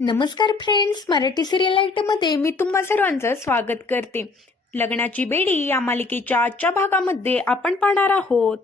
नमस्कार friends Marathi serial लाईटमध्ये मी तुम्हा सर्वांचं स्वागत करते. लग्नाची बेडी या मालिकेच्या आजच्या भागामध्ये आपण पाहणार आहोत.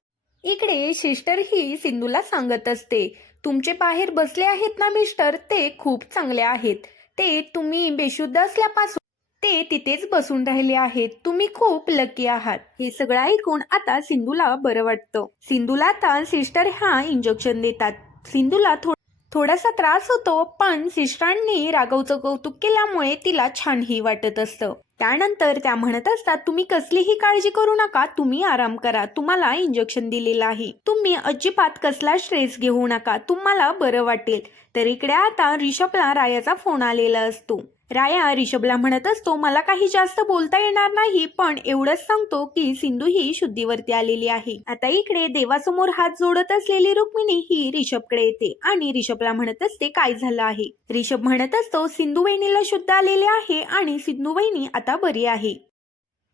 इकडे सिस्टर ही सिंधूला सांगत असते तुमचे बाहेर बसले आहेत ना मिस्टर ते खूप चांगले आहेत. ते तुम्ही बेशुद्ध असल्यापासून ते तिथेच बसून राहिले आहेत. तुम्ही खूप लकी आहात. हे सगळं ऐकून आता सिंधूला बरं वाटतं. सिंधूला आता सिस्टर हा इंजेक्शन देतात. सिंधूला थोडं थोडासा त्रास होतो पण सिस्टरांनी राघवचं कौतुक केल्यामुळे तिला छानही वाटत असतं. त्यानंतर त्या म्हणत असतात तुम्ही कसलीही काळजी करू नका तुम्ही आराम करा तुम्हाला इंजेक्शन दिलेलं आहे. तुम्ही अजिबात कसला स्ट्रेस घेऊ नका तुम्हाला बरं वाटेल. तर इकडे आता रिषभला रायाचा फोन आलेला असतो. राया रिषभला म्हणत असतो मला काही जास्त बोलता येणार नाही पण एवढंच सांगतो की सिंधू ही शुद्धीवरती आलेली आहे. आता इकडे देवासमोर हात जोडत असलेली रुक्मिणी ही रिषभकडे येते आणि रिषभला म्हणत असते काय झालं आहे? रिषभ म्हणत असतो सिंधू वहिनीला शुद्ध आलेले आहे आणि सिंधू वहिनी आता बरी आहे.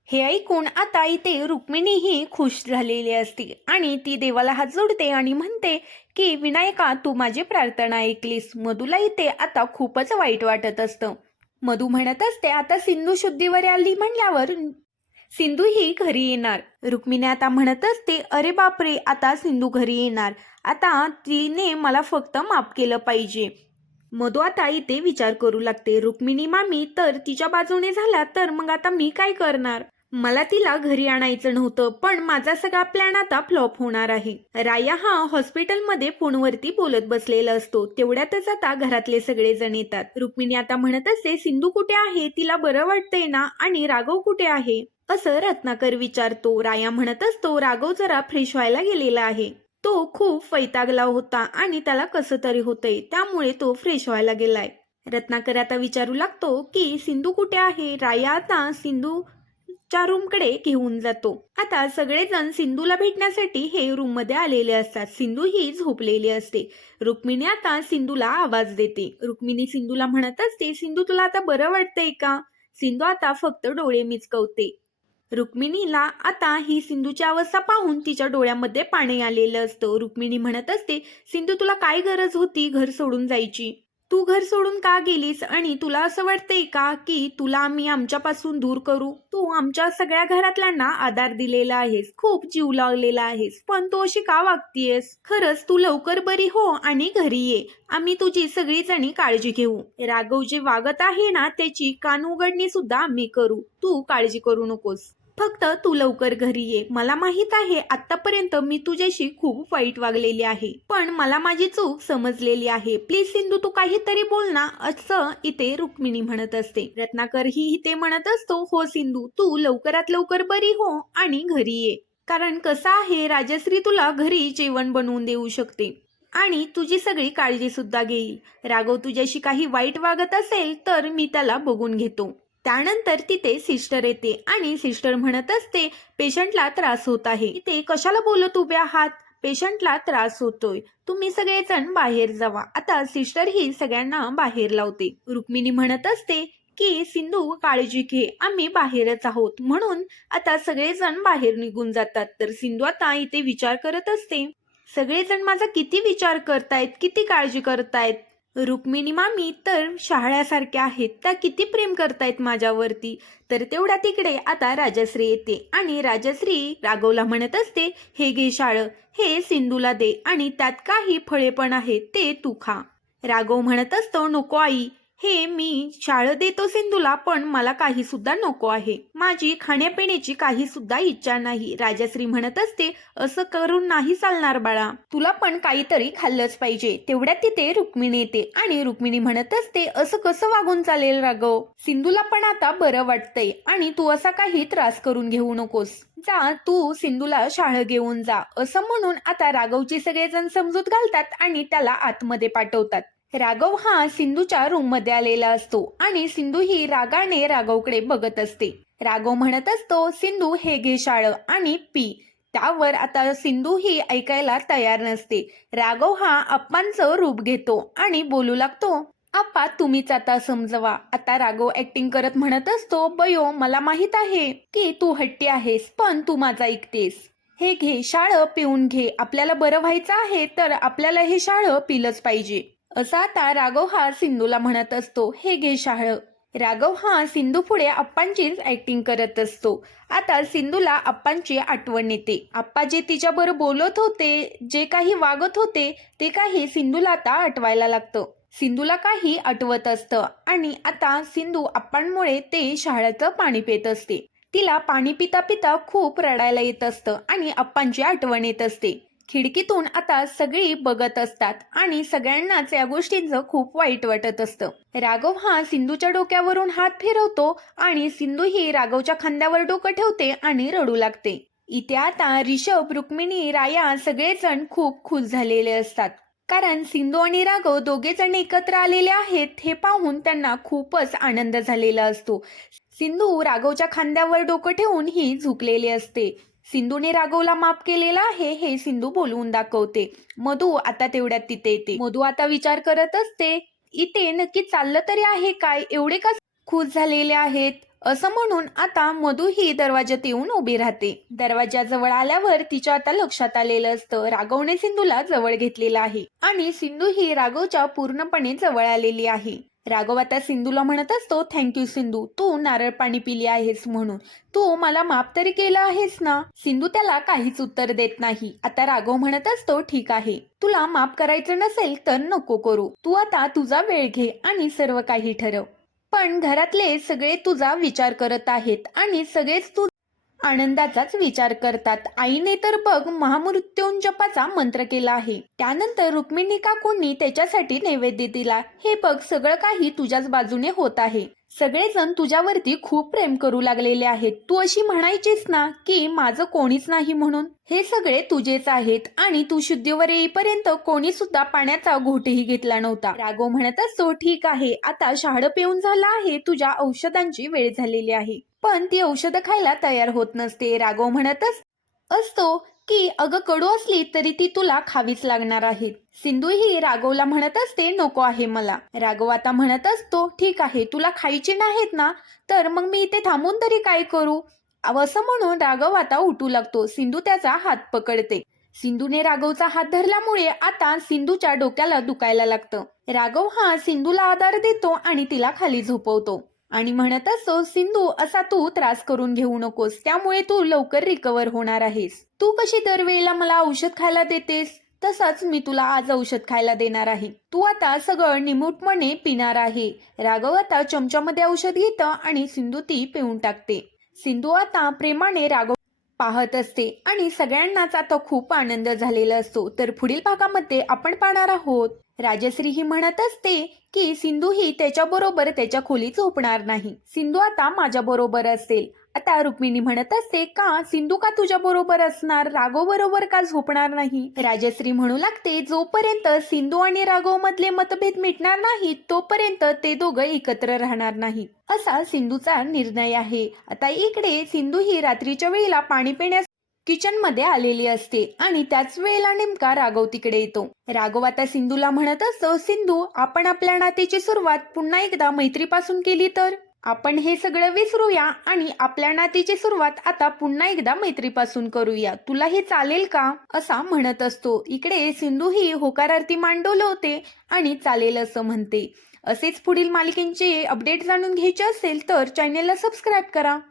हे ऐकून आता इथे रुक्मिणीही खुश झालेली असते आणि ती देवाला हात जोडते आणि म्हणते की विनायका तू माझी प्रार्थना ऐकलीस. मधुला इथे आता खूपच वाईट वाटत असतं. मधू म्हणत असते आता सिंधू शुद्धीवर आली म्हणल्यावर सिंधू ही घरी येणार. रुक्मिणी आता म्हणत असते अरे बापरे आता सिंधू घरी येणार. आता तिने मला फक्त माफ केलं पाहिजे. मधू आता इथे विचार करू लागते. रुक्मिणी मामी तर तिच्या बाजूने झाला तर मग आता मी काय करणार? मला तिला घरी आणायचं नव्हतं पण माझा सगळा प्लॅन आता फ्लॉप होणार आहे. राया हा हॉस्पिटलमध्ये फोनवरती बोलत बसलेला असतो. तेवढ्यातच आता घरातले सगळे जण येतात. रुक्मिणी आता म्हणत असते सिंधू कुठे आहे? तिला बरं वाटतंय ना? आणि राघव कुठे आहे? असं रत्नाकर विचारतो. राया म्हणत असतो राघव जरा फ्रेश व्हायला गेलेला आहे. तो खूप वैतागला होता आणि त्याला कसं तरी होतंय. त्यामुळे तो फ्रेश व्हायला गेलाय. रत्नाकर आता विचारू लागतो की सिंधू कुठे आहे? राया आता सिंधू च्या रूमकडे घेऊन जातो. आता सगळेजण सिंधूला भेटण्यासाठी हे रूममध्ये आलेले असतात. सिंधू ही झोपलेली असते. रुक्मिणी आता सिंधूला आवाज देते. रुक्मिणी सिंधूला म्हणत असते सिंधू तुला आता बरं वाटतंय का? सिंधू आता फक्त डोळे मिचकवते. रुक्मिणीला आता ही सिंधूची अवस्था पाहून तिच्या डोळ्यामध्ये पाणी आलेलं असतं. रुक्मिणी म्हणत असते सिंधू तुला काय गरज होती घर सोडून जायची? तू घर सोडून का गेलीस? आणि तुला असं वाटतंय का की तुला आम्ही आमच्यापासून दूर करू? तू आमच्या सगळ्या घरातल्यांना आधार दिलेला आहेस खूप जीव लावलेला आहेस पण तू अशी का वागतीयस? खरंच तू लवकर बरी हो आणि घरी ये. आम्ही तुझी सगळी जणी काळजी घेऊ. राघव जे वागत आहे ना त्याची कान उघडणी सुद्धा आम्ही करू. तू काळजी करू नकोस. फक्त तू लवकर घरी ये. मला माहीत आहे आतापर्यंत मी तुझ्याशी खूप वाईट वागलेली आहे. पण मला माझी चूक समजलेली आहे. प्लीज सिंधू तू काहीतरी बोल ना असं इथे रुक्मिणी म्हणत असते. रत्नाकर ही इथे म्हणत असतो हो सिंधू तू लवकरात लवकर बरी हो आणि घरी ये. कारण कसं आहे राजश्री तुला घरी जेवण बनवून देऊ शकते. आणि तुझी सगळी काळजी सुद्धा घेईल. राघव तुझ्याशी काही वाईट वागत असेल तर मी त्याला बघून घेतो. त्यानंतर तिथे सिस्टर येते आणि सिस्टर म्हणत असते पेशंटला त्रास होत आहे. ते कशाला बोलत उभे आहात? पेशंटला त्रास होतोय. तुम्ही सगळेजण बाहेर जावा. आता सिस्टर ही सगळ्यांना बाहेर लावते. रुक्मिणी म्हणत असते की सिंधू काळजी घे. आम्ही बाहेरच आहोत. म्हणून आता सगळेजण बाहेर निघून जातात. तर सिंधू आता इथे विचार करत असते सगळेजण माझा किती विचार करतायत? किती काळजी करतायत? रुक्मिणी मामी तर शहाळ्यासारख्या आहेत. त्या किती प्रेम करतायत माझ्यावरती. तर तेवढ्या तिकडे आता राजश्री येते आणि राजश्री राघवला म्हणत असते हे घे शाळ हे सिंधूला दे आणि त्यात काही फळे पण आहेत ते तू खा. राघव म्हणत असतो नको आई हे मी शाळ देतो सिंधूला पण मला काही सुद्धा नको आहे. माझी खाण्यापिण्याची काही सुद्धा इच्छा नाही. राजश्री म्हणत असते असं करून नाही चालणार बाळा. तुला पण काहीतरी खाल्लंच पाहिजे. तेवढ्यात तिथे रुक्मिणी येते आणि रुक्मिणी म्हणत असते असं कसं वागून चालेल राघव? सिंधूला पण आता बरं वाटतंय आणि तू असा काही त्रास करून घेऊ नकोस. जा तू सिंधूला शाळ घेऊन जा. असं म्हणून आता राघवची सगळेजण समजूत घालतात आणि त्याला आतमध्ये पाठवतात. राघव हा सिंधूच्या रूममध्ये आलेला असतो आणि सिंधू ही रागाने राघवकडे बघत असते. राघव म्हणत असतो सिंधू हे घे शाळं आणि पी. त्यावर आता सिंधू ही ऐकायला तयार नसते. राघव हा अप्पांचं रूप घेतो आणि बोलू लागतो आप्पा तुम्हीच आता समजवा. आता राघव ऍक्टिंग करत म्हणत असतो बयो मला माहीत आहे की तू हट्टी आहेस पण तू माझा ऐकतेस. हे घे शाळ पिऊन घे. आपल्याला बरं व्हायचं आहे तर आपल्याला हे शाळ पिलंच पाहिजे. असा आता राघव हा सिंधूला म्हणत असतो हे घे शाळ. राघव हा सिंधू पुढे अप्पांचीच ऍक्टिंग करत असतो. आता सिंधूला अप्पांची आठवण येते. अप्पा जे तिच्याबरोबर बोलत होते जे काही वागत होते ते काही सिंधूला आता आठवायला लागतं. सिंधूला काही आठवत असतं आणि आता सिंधू अप्पांमुळे ते शाळेचं पाणी पित असते. तिला पाणी पिता पिता खूप रडायला येत असतं आणि अप्पांची आठवण येत असते. खिडकीतून आता सगळी बघत असतात आणि सगळ्यांनाच या गोष्टींचं खूप वाईट वाटत असतं. राघव हा सिंधूच्या डोक्यावरून हात फिरवतो आणि सिंधू ही राघवच्या खांद्यावर डोकं ठेवते आणि रडू लागते. इथे आता रिषभ रुक्मिणी राया सगळेजण खूप खुश झालेले असतात. कारण सिंधू आणि राघव दोघे जण एकत्र आलेले आहेत हे पाहून त्यांना खूपच आनंद झालेला असतो. सिंधू राघवच्या खांद्यावर डोकं ठेवून ही झुकलेली असते. सिंधूने राघवला माफ केलेला आहे हे सिंधू बोलवून दाखवते. मधू आता तेवढ्यात तिथे येते. मधू आता विचार करत असते इथे नक्की चाललं तरी आहे काय? एवढे का खुश झालेले आहेत? असं म्हणून आता मधू ही दरवाज्यात येऊन उभी राहते. दरवाजाजवळ आल्यावर तिच्या आता लक्षात आलेलं असतं. राघवने सिंधूला जवळ घेतलेलं आहे आणि सिंधू ही राघवच्या पूर्णपणे जवळ आलेली आहे. राघव आता सिंधूला म्हणत असतो थँक्यू सिंधू. तू नारळ पाणी पिली आहेस म्हणून. तू मला माफ तरी केलं आहेस ना? सिंधू त्याला काहीच उत्तर देत नाही. आता राघव म्हणत असतो ठीक आहे. तुला माफ करायचं नसेल तर नको करू. तू आता तुझा वेळ घे आणि सर्व काही ठरव. पण घरातले सगळे तुझा विचार करत आहेत आणि सगळेच तू आनंदाचाच विचार करतात. आईने तर बघ महामृत्युंजपाचा मंत्र केला आहे. त्यानंतर रुक्मिणी काकूंनी त्याच्यासाठी नैवेद्य दिला. हे बघ सगळं काही तुझ्याच बाजूने होत आहे. सगळेजण तुझ्यावरती खूप प्रेम करू लागलेले आहेत. तू अशी म्हणायचीस ना की माझं कोणीच नाही म्हणून. हे सगळे तुझेच आहेत आणि तू शुद्धीवर येईपर्यंत कोणी सुद्धा पाण्याचा घोटही घेतला नव्हता. राघव म्हणत असतो ठीक आहे आता शहाड पिऊन झाला आहे तुझ्या औषधांची वेळ झालेली आहे. पण ती औषधं खायला तयार होत नसते. राघव म्हणतच असतो की अगं कडू असली तरी ती तुला खावीच लागणार आहे. सिंधू ही राघवला म्हणत असते नको आहे मला. राघव आता म्हणत असतो ठीक आहे तुला खायची नाहीत ना तर मग मी इथे थांबून तरी काय करू? असं म्हणून राघव आता उठू लागतो. सिंधू त्याचा हात पकडते. सिंधूने राघवचा हात धरल्यामुळे आता सिंधूच्या डोक्याला दुखायला लागतं. राघव हा सिंधूला आधार देतो आणि तिला खाली झोपवतो. आणि म्हणत असो सिंधू असा तू त्रास करून घेऊ नकोस. त्यामुळे तू लवकर रिकवर होणार आहेस. तू कशी दरवेळेला मला औषध खायला देतेस? तसंच मी तुला आज औषध खायला देणार आहे. तू आता सगळं निमूटपणे पिणार आहे. राघव आता चमच्यामध्ये औषध घेतं आणि सिंधू ती पिऊन टाकते. सिंधू आता प्रेमाने राघव पाहत असते आणि सगळ्यांनाच आता खूप आनंद झालेला असतो. तर पुढील भागामध्ये आपण पाहणार आहोत. राजश्री ही म्हणत असते की सिंधू ही त्याच्याबरोबर त्याच्या खोलीत झोपणार नाही. सिंधू आता माझ्या बरोबर असेल. आता रुक्मिणी म्हणत असते का? सिंधू का तुझ्या बरोबर असणार? राघव बरोबर का झोपणार नाही? राजश्री म्हणू लागते जोपर्यंत सिंधू आणि राघव मधले मतभेद मिटणार नाही तोपर्यंत ते दोघं एकत्र राहणार नाही. असा सिंधूचा निर्णय आहे. आता इकडे सिंधू ही रात्रीच्या वेळेला पाणी पिण्यास किचनमध्ये आलेली असते आणि त्याच वेळेला नेमका राघव तिकडे येतो. राघव आता सिंधूला म्हणत असतो सिंधू आपण आपल्या नात्याची सुरुवात पुन्हा एकदा मैत्रीपासून केली तर? आपण हे सगळं विसरूया आणि आपल्या नातीची सुरुवात आता पुन्हा एकदा मैत्रीपासून करूया. तुला हे चालेल का? असा म्हणत असतो. इकडे सिंधू ही होकारार्थी मांडवलं होते आणि चालेल असं म्हणते. असेच पुढील मालिकेंचे अपडेट जाणून घ्यायचे असेल तर चॅनेलला सबस्क्राईब करा.